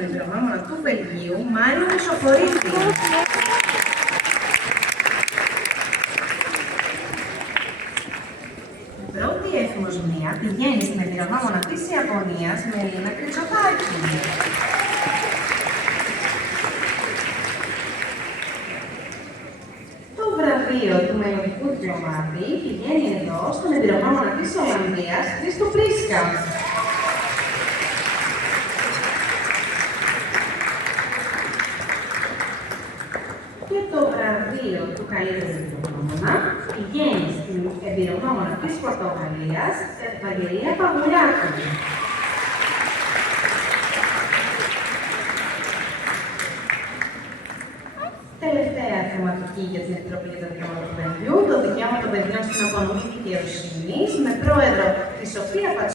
στον εμπειρογνώμονα του Βελγίου, Μάριο Μισοφορίτη. Η πρώτη εφημοσμία πηγαίνει στην εμπειρογνώμονα της Ιαπωνίας, Μελίνα Κριτσοτάκη. Το βραβείο του μελλοντικού διπλωμάτη πηγαίνει εδώ στον εμπειρογνώμονα της Ολλανδίας, Χρήστο Πρίσκα. Και το βραβείο του καλύτερου εμπειρογνώμονα πηγαίνει στην εμπειρογνώμονα της Πορτογαλίας, Ευαγγελία Παγουλιάκου. Τελευταία θεματική για την Επιτροπή για τα Δικαιώματα του Παιδιού, το δικαίωμα των παιδιών στην απονομή δικαιοσύνης, με πρόεδρο τη Σοφία Πατσιού.